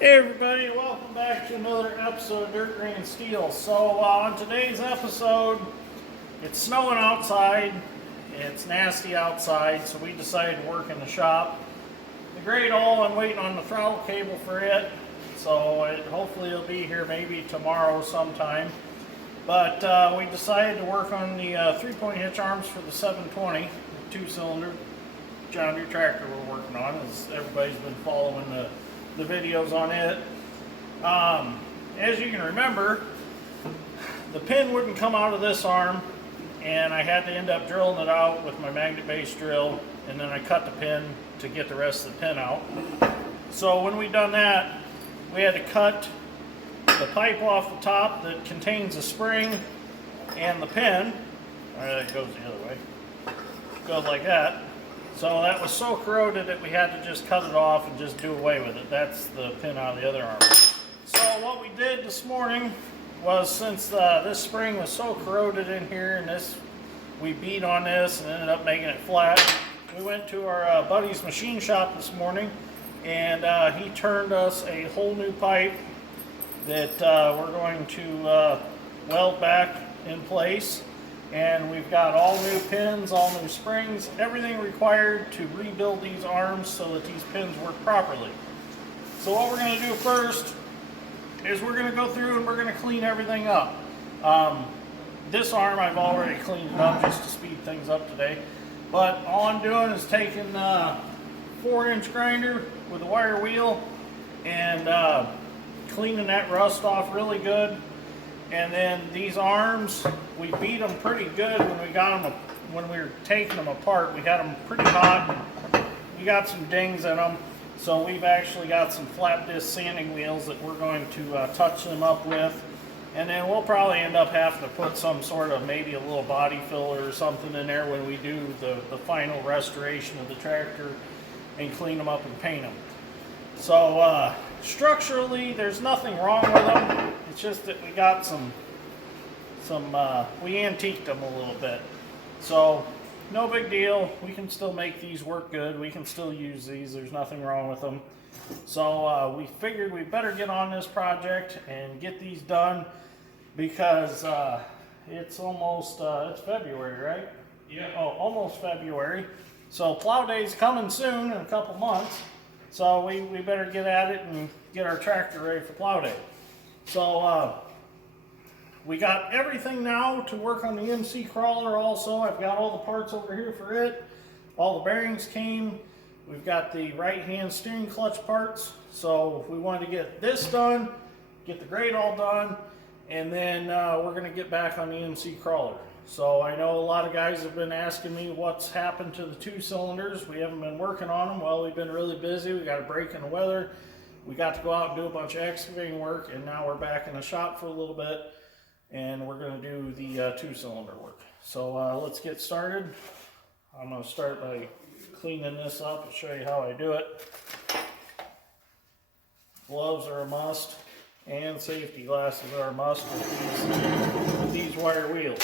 Hey everybody, welcome back to another episode of Dirt, Grain, and Steel. So on today's episode, it's snowing outside, it's nasty outside, so we decided to work in the shop. The grade all, I'm waiting on the throttle cable for it, so hopefully it'll be here maybe tomorrow sometime. But we decided to work on the 3-point hitch arms for the 720, the 2-cylinder John Deere tractor we're working on, as everybody's been following the videos on it. As you can remember, the pin wouldn't come out of this arm, and I had to end up drilling it out with my magnet base drill, and then I cut the pin to get the rest of the pin out. So when we done that, we had to cut the pipe off the top that contains the spring and the pin. It goes the other way. Goes like that. So that was so corroded that we had to just cut it off and just do away with it. That's the pin out of the other arm. So what we did this morning was, since this spring was so corroded in here, and we beat on this and ended up making it flat, we went to our buddy's machine shop this morning, and he turned us a whole new pipe that we're going to weld back in place. And we've got all new pins, all new springs, everything required to rebuild these arms so that these pins work properly. So what we're going to do first is we're going to go through and we're going to clean everything up. This arm I've already cleaned it up just to speed things up today. But all I'm doing is taking a 4-inch grinder with a wire wheel and cleaning that rust off really good. And then these arms, we beat them pretty good when we got them, when we were taking them apart. We had them pretty hot, and we got some dings in them. So we've actually got some flat disc sanding wheels that we're going to touch them up with. And then we'll probably end up having to put some sort of, maybe a little body filler or something in there when we do the final restoration of the tractor and clean them up and paint them. So structurally, there's nothing wrong with them. It's just that we got we antiqued them a little bit. So no big deal. We can still make these work good. We can still use these. There's nothing wrong with them. So we figured we better get on this project and get these done, because it's almost, it's February, right? Yeah. Oh, almost February. So plow day's coming soon in a couple months. So we better get at it and get our tractor ready for plow day. So we got everything now to work on the MC crawler also. I've got all the parts over here for it. All the bearings came. We've got the right-hand steering clutch parts. So we wanted to get this done, get the grade all done, and then we're going to get back on the MC crawler. So I know a lot of guys have been asking me what's happened to the 2 cylinders. We haven't been working on them. Well, we've been really busy. We got a break in the weather. We got to go out and do a bunch of excavating work, and now we're back in the shop for a little bit, and we're going to do the 2-cylinder work. So let's get started. I'm going to start by cleaning this up and show you how I do it. Gloves are a must, and safety glasses are a must with these wire wheels.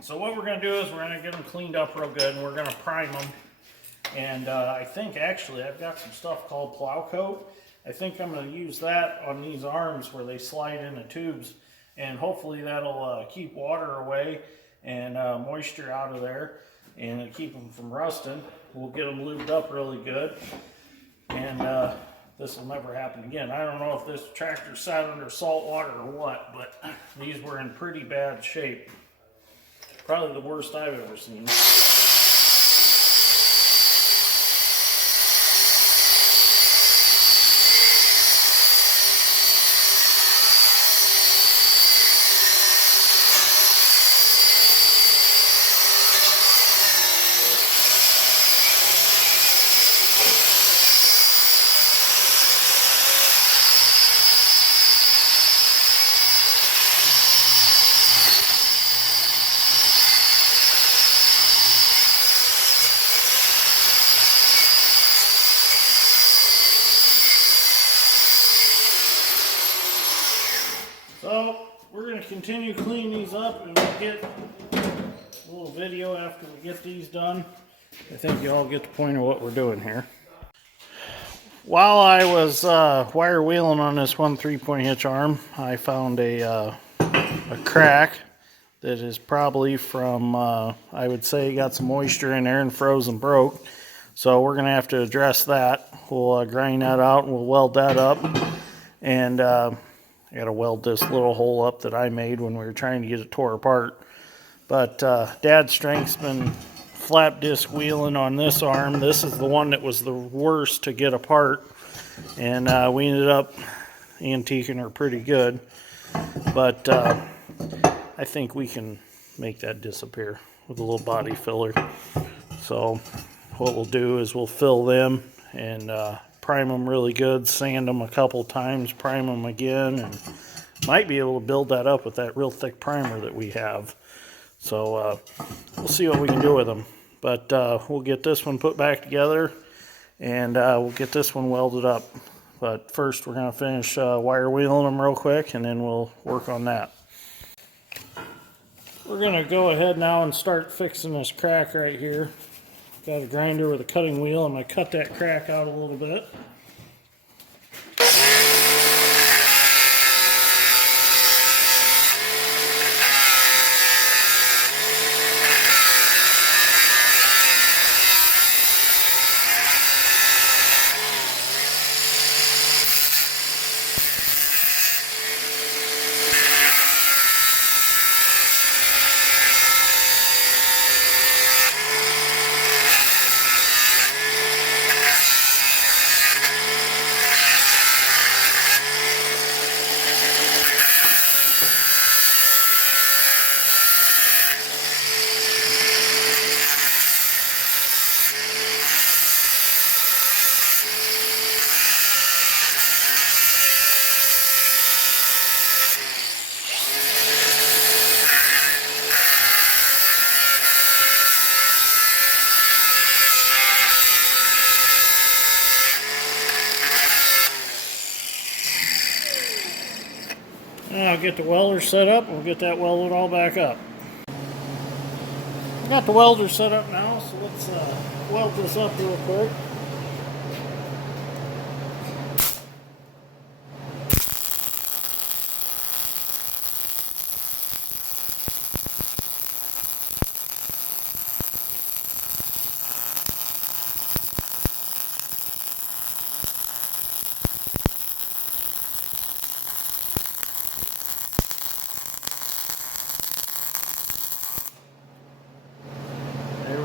So what we're going to do is we're going to get them cleaned up real good, and we're going to prime them. And I think actually I've got some stuff called Plow Coat. I think I'm going to use that on these arms where they slide into tubes, and hopefully that'll keep water away and moisture out of there, and keep them from rusting. We'll get them lubed up really good, and this will never happen again. I don't know if this tractor sat under salt water or what, but these were in pretty bad shape. Probably the worst I've ever seen. continue cleaning these up, and we'll get a little video after we get these done. I think you all get the point of what we're doing here. While I was wire wheeling on this 1 3-point hitch arm, I found a crack that is probably from, I would say, got some moisture in there and froze and broke. So we're going to have to address that. We'll grind that out and we'll weld that up. And I got to weld this little hole up that I made when we were trying to get it tore apart. But Dad's strength's been flap disc wheeling on this arm. This is the one that was the worst to get apart, and we ended up antiquing her pretty good, but I think we can make that disappear with a little body filler. So what we'll do is we'll fill them and prime them really good, sand them a couple times, prime them again, and might be able to build that up with that real thick primer that we have. So we'll see what we can do with them. But we'll get this one put back together, and we'll get this one welded up. But first we're going to finish wire wheeling them real quick, and then we'll work on that. We're going to go ahead now and start fixing this crack right here. Got a grinder with a cutting wheel. I'm going to cut that crack out a little bit. I'll get the welder set up and we'll get that welded all back up. I got the welder set up now, so let's weld this up real quick.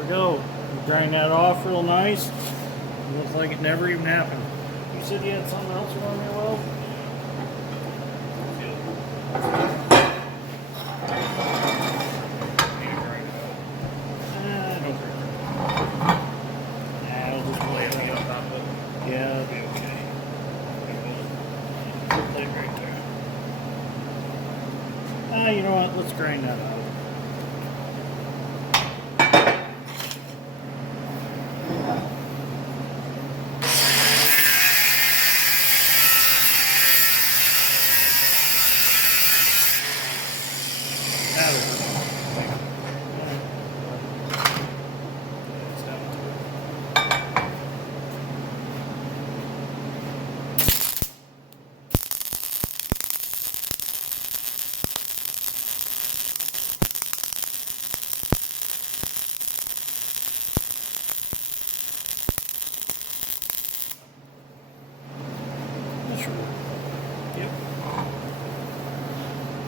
Go. Grind that off real nice. It looks like it never even happened. You said you had something else wrong there, Will? I'll just play it on top of it. Yeah, it'll be okay. Put that right there. You know what? Let's grind that out.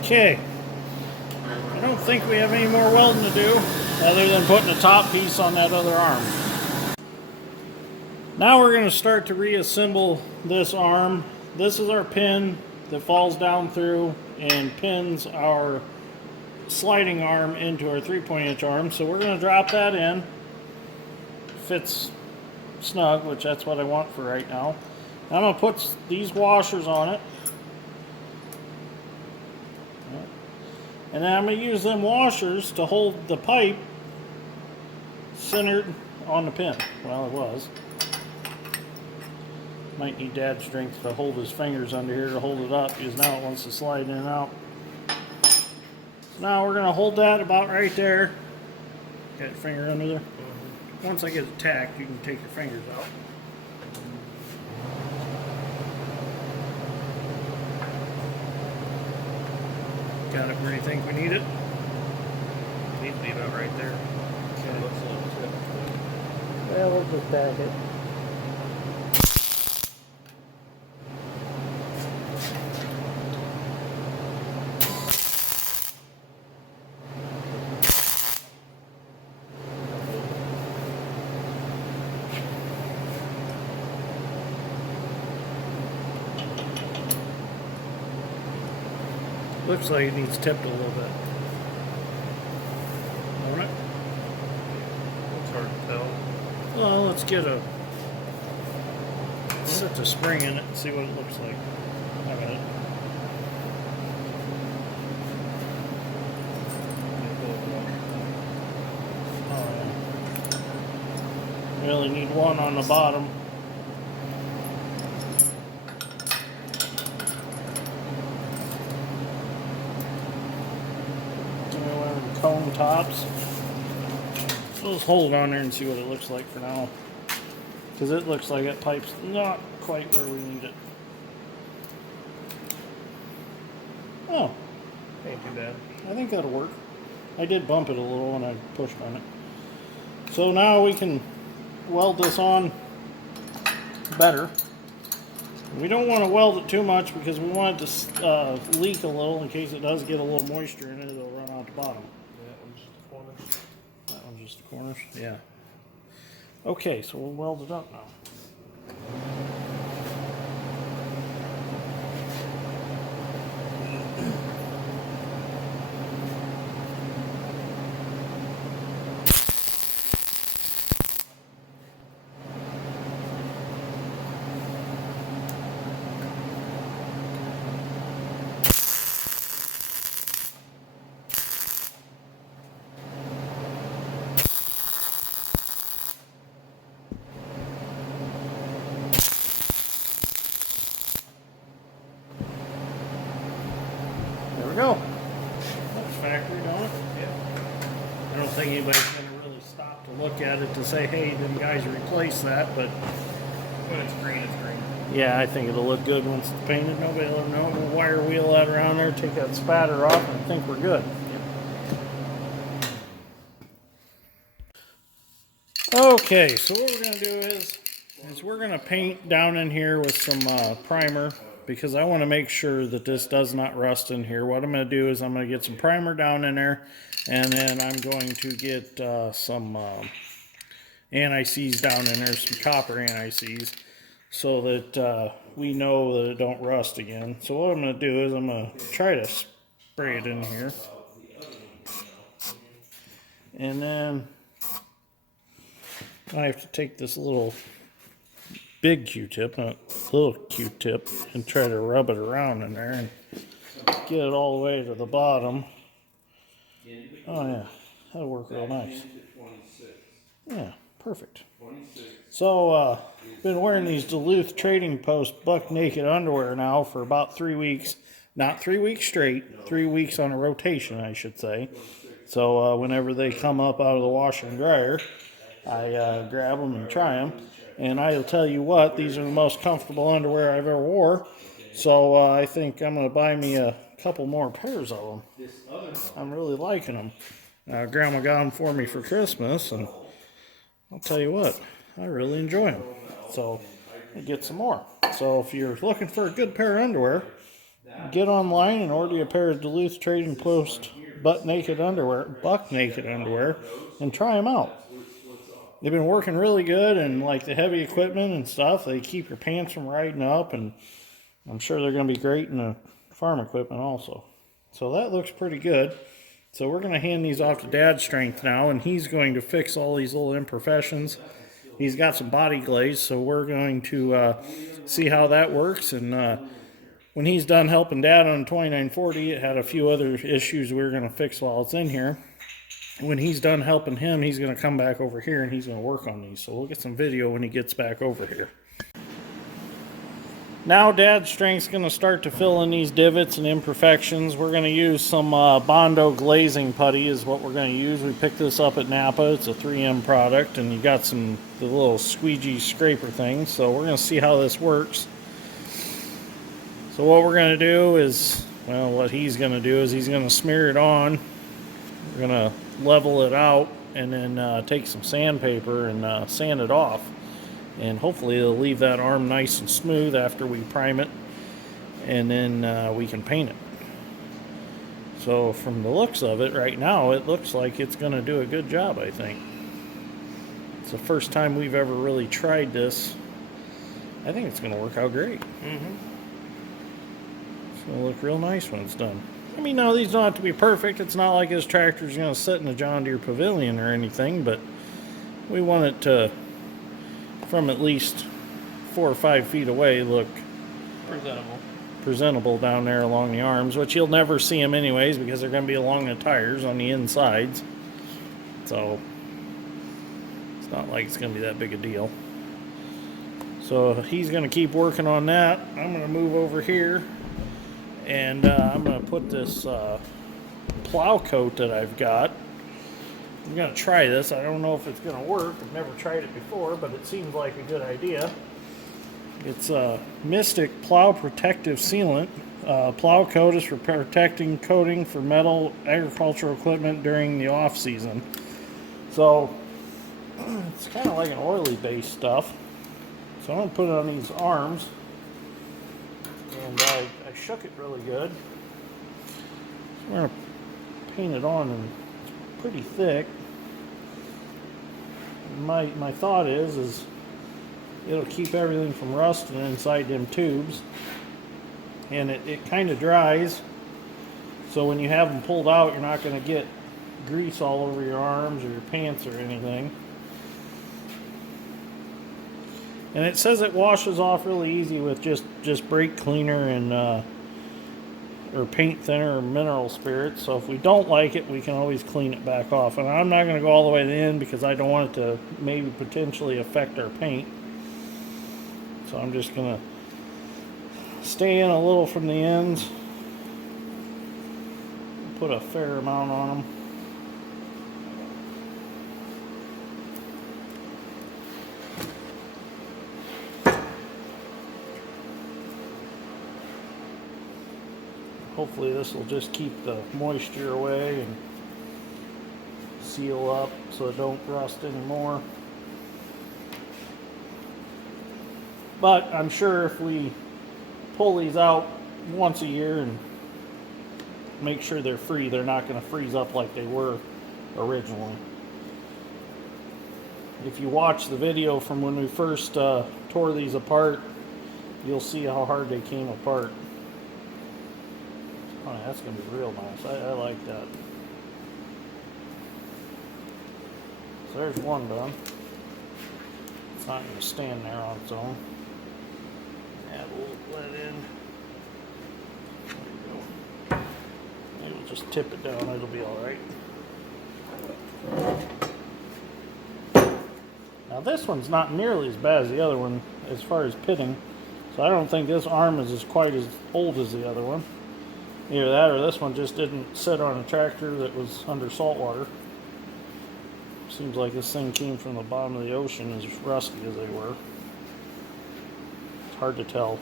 Okay, I don't think we have any more welding to do other than putting a top piece on that other arm. Now we're going to start to reassemble this arm. This is our pin that falls down through and pins our sliding arm into our 3-point hitch arm. So we're going to drop that in. Fits snug, which that's what I want for right now. I'm going to put these washers on it. And then I'm going to use them washers to hold the pipe centered on the pin. Well, it was. Might need Dad's strength to hold his fingers under here to hold it up, because now it wants to slide in and out. Now we're gonna hold that about right there. Got your finger under there? Once I get it tacked, you can take your fingers out. Got it where you think we need it? Need to be about right there. Okay. Looks a little tip. Well, we'll just tack it. Looks like it needs tipped a little bit. Don't it? It's hard to tell. Well, let's get a set the spring in it and see what it looks like. I got it. Oh, yeah. Really need one on the bottom. Cone tops. So let's hold it on there and see what it looks like for now. Because it looks like that pipe's not quite where we need it. Oh, Ain't too bad. I think that'll work. I did bump it a little when I pushed on it. So now we can weld this on better. We don't want to weld it too much because we want it to leak a little in case it does get a little moisture in it. It'll run out the bottom. That one's just the corners. That one's just the corners? Yeah. Okay, so we'll weld it up now. There we go. That's factory, don't it? Yeah. I don't think anybody's going to really stop to look at it to say, hey, them guys replace that, but When it's green, it's green. yeah, I think it'll look good once it's painted. Nobody will know. We'll wire wheel that around there, take that spatter off, and I think we're good. Okay, so what we're going to do is we're going to paint down in here with some primer because I want to make sure that this does not rust in here. What I'm going to do is I'm going to get some primer down in there, and then I'm going to get some anti-seize down in there, some copper anti-seize, so that we know that it don't rust again. So what I'm going to do is I'm going to try to spray it in here. And then I have to take this little big Q-tip, not little Q-tip, and try to rub it around in there and get it all the way to the bottom. Oh yeah, that'll work real nice. Yeah, perfect. So, been wearing these Duluth Trading Post buck naked underwear now for about 3 weeks. Not 3 weeks straight, 3 weeks on a rotation, I should say. So, whenever they come up out of the washer and dryer, I grab them and try them. And I'll tell you what, these are the most comfortable underwear I've ever wore. So, I think I'm going to buy me a couple more pairs of them. I'm really liking them. Grandma got them for me for Christmas, and I'll tell you what, I really enjoy them. So, I'll get some more. So, if you're looking for a good pair of underwear, get online and order a pair of Duluth Trading Post buck naked underwear, and try them out. They've been working really good, and like the heavy equipment and stuff, they keep your pants from riding up, and I'm sure they're going to be great in the farm equipment also. So that looks pretty good. So we're going to hand these off to Dad's Strength now, and he's going to fix all these little imperfections. He's got some body glaze, so we're going to see how that works. And when he's done helping Dad on 2940, it had a few other issues we were going to fix while it's in here. When he's done helping him, he's going to come back over here and he's going to work on these. So we'll get some video when he gets back over here. Now Dad's strength's going to start to fill in these divots and imperfections. We're going to use some Bondo glazing putty is what we're going to use. We picked this up at Napa. It's a 3M product, and you got the little squeegee scraper things. So we're going to see how this works. So what we're going to do is, well, what he's going to do is he's going to smear it on. We're going to level it out and then take some sandpaper and sand it off. And hopefully it'll leave that arm nice and smooth after we prime it, and then we can paint it. So from the looks of it right now, it looks like it's going to do a good job, I think. It's the first time we've ever really tried this. I think it's going to work out great. Mm-hmm. It's going to look real nice when it's done. I mean, no, these don't have to be perfect. It's not like this tractor's going to sit in a John Deere pavilion or anything, but we want it to, from at least 4 or 5 feet away, look presentable down there along the arms, which you'll never see them anyways because they're going to be along the tires on the insides. So it's not like it's going to be that big a deal. So he's going to keep working on that. I'm going to move over here, and I'm going to put this plow coat that I've got. I'm going to try this. I don't know if it's going to work. I've never tried it before, but it seems like a good idea. It's a Mystic Plow Protective Sealant. Plow Coat is for protecting coating for metal agricultural equipment during the off-season. So it's kind of like an oily-based stuff. So I'm going to put it on these arms. And I shook it really good. So we're going to paint it on, and it's pretty thick. My thought is it'll keep everything from rusting inside them tubes, and it kind of dries, so when you have them pulled out, you're not going to get grease all over your arms or your pants or anything. And it says it washes off really easy with just brake cleaner and or paint thinner or mineral spirits. So if we don't like it, we can always clean it back off. And I'm not going to go all the way to the end because I don't want it to maybe potentially affect our paint. So I'm just going to stay in a little from the ends. Put a fair amount on them. Hopefully this will just keep the moisture away and seal up so it don't rust anymore. But I'm sure if we pull these out once a year and make sure they're free, they're not going to freeze up like they were originally. If you watch the video from when we first tore these apart, you'll see how hard they came apart. Oh, that's going to be real nice. I like that. So there's one done. It's not going to stand there on its own. Add a little lead in. There you go. Maybe we'll just tip it down. It'll be alright. Now this one's not nearly as bad as the other one as far as pitting. So I don't think this arm is quite as old as the other one. Either that or this one just didn't sit on a tractor that was under salt water. Seems like this thing came from the bottom of the ocean, as rusty as they were. It's hard to tell.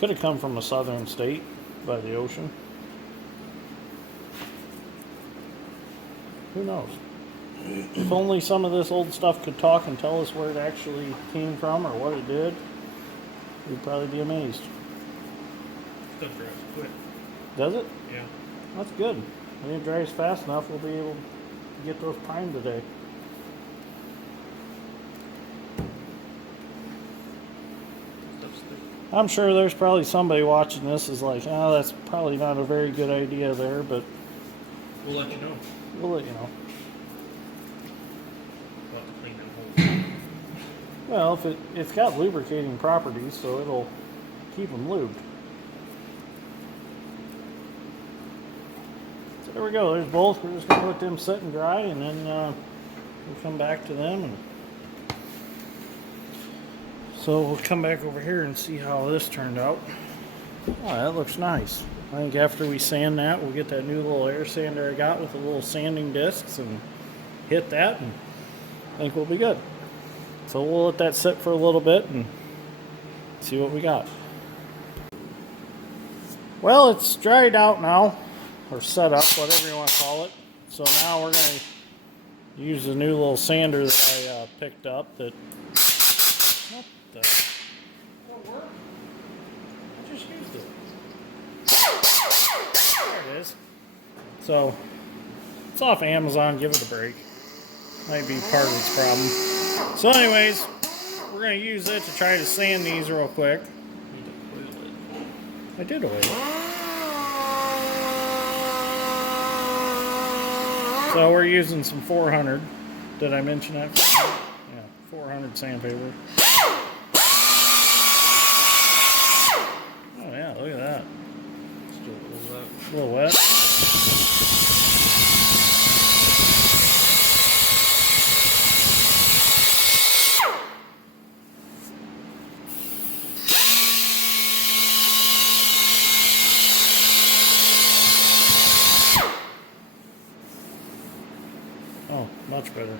Could have come from a southern state by the ocean. Who knows? If only some of this old stuff could talk and tell us where it actually came from or what it did, we'd probably be amazed. Stuff dries quick. Does it? Yeah. That's good. When it dries fast enough, we'll be able to get those primed today. Stuff's thick. I'm sure there's probably somebody watching this is like, oh, that's probably not a very good idea there, but We'll let you know. we'll let you know. We'll have to clean them holes. Well, if it's got lubricating properties, so it'll keep them lubed. So there we go. There's both. We're just going to let them sit and dry, and then we'll come back to them and So we'll come back over here and see how this turned out. Oh, that looks nice. I think after we sand that, we'll get that new little air sander I got with the little sanding discs and hit that, and I think we'll be good. So we'll let that sit for a little bit and see what we got. Well, it's dried out now, or set up, whatever you want to call it. So now we're going to use the new little sander that I picked up. That what the? What worked? I just used it. There it is. So it's off Amazon. Give it a break. Might be part of its problem. So, anyways, we're going to use it to try to sand these real quick. I did oil it. So we're using some 400. Did I mention that? Yeah, 400 sandpaper. Oh yeah, look at that. Still a little wet. A little wet. Oh, much better.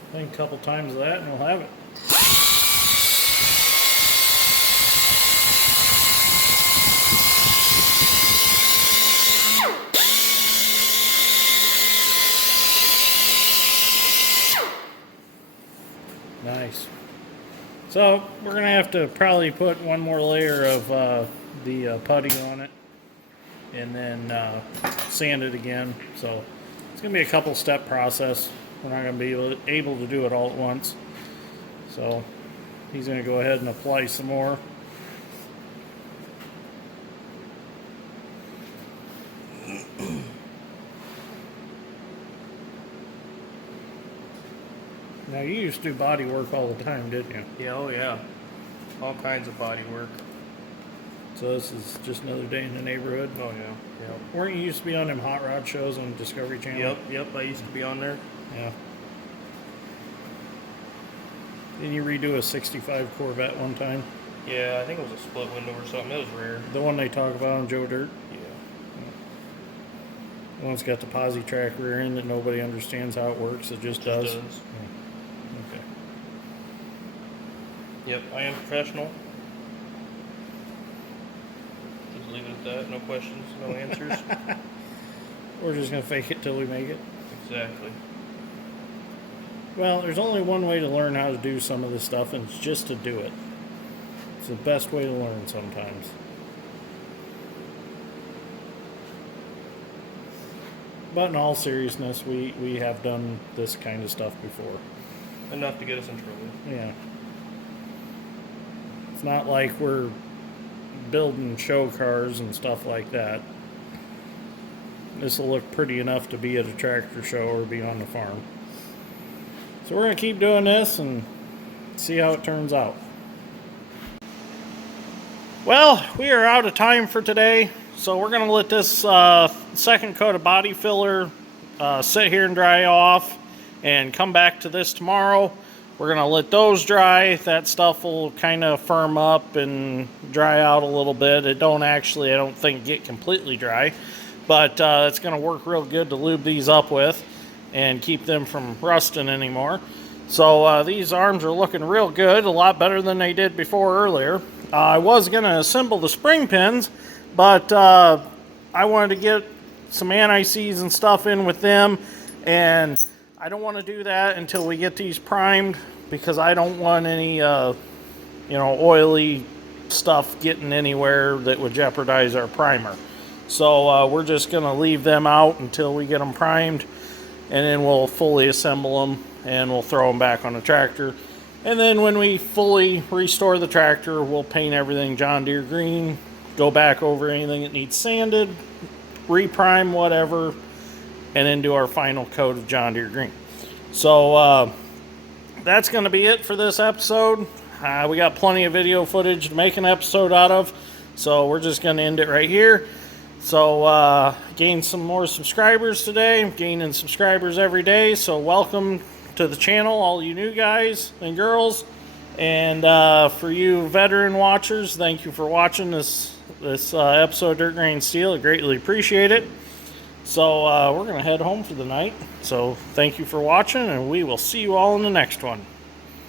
I think a couple times of that and we'll have it. Nice. So we're going to have to probably put one more layer of the putty on it and then sand it again. So it's going to be a couple step process. We're not going to be able to do it all at once. So he's going to go ahead and apply some more. Now you used to do body work all the time, didn't you? Yeah, oh yeah. All kinds of body work. So this is just another day in the neighborhood. Oh yeah. Yep. Weren't you used to be on them hot rod shows on Discovery Channel? Yep. I used to be on there. Yeah. Didn't you redo a 65 Corvette one time? Yeah, I think it was a split window or something. It was rare. The one they talk about on Joe Dirt? Yeah. The one's got the posi track rear end that nobody understands how it works. It just does. Yeah. Okay. Yep, I am professional. Just leave it at that. No questions, no answers. We're just going to fake it till we make it. Exactly. Well, there's only one way to learn how to do some of this stuff, and it's just to do it. It's the best way to learn sometimes. But in all seriousness, we have done this kind of stuff before. Enough to get us in trouble. Yeah. It's not like we're building show cars and stuff like that. This will look pretty enough to be at a tractor show or be on the farm. So we're going to keep doing this and see how it turns out. Well, we are out of time for today, so we're going to let this second coat of body filler sit here and dry off and come back to this tomorrow. We're going to let those dry. That stuff will kind of firm up and dry out a little bit. It don't actually, I don't think, get completely dry, but it's going to work real good to lube these up with and keep them from rusting anymore. So these arms are looking real good, a lot better than they did before earlier. I was going to assemble the spring pins, but I wanted to get some anti-seize and stuff in with them, and I don't want to do that until we get these primed, because I don't want any oily stuff getting anywhere that would jeopardize our primer. So we're just going to leave them out until we get them primed, and then we'll fully assemble them and we'll throw them back on the tractor. And then when we fully restore the tractor, we'll paint everything John Deere green, go back over anything that needs sanded, reprime whatever, and then do our final coat of John Deere green. So that's going to be it for this episode. We got plenty of video footage to make an episode out of, so we're just going to end it right here. So gained some more subscribers today. I'm gaining subscribers every day. So welcome to the channel, all you new guys and girls. And for you veteran watchers, thank you for watching this episode of Dirt Grain Steel. I greatly appreciate it. So we're going to head home for the night. So thank you for watching, and we will see you all in the next one.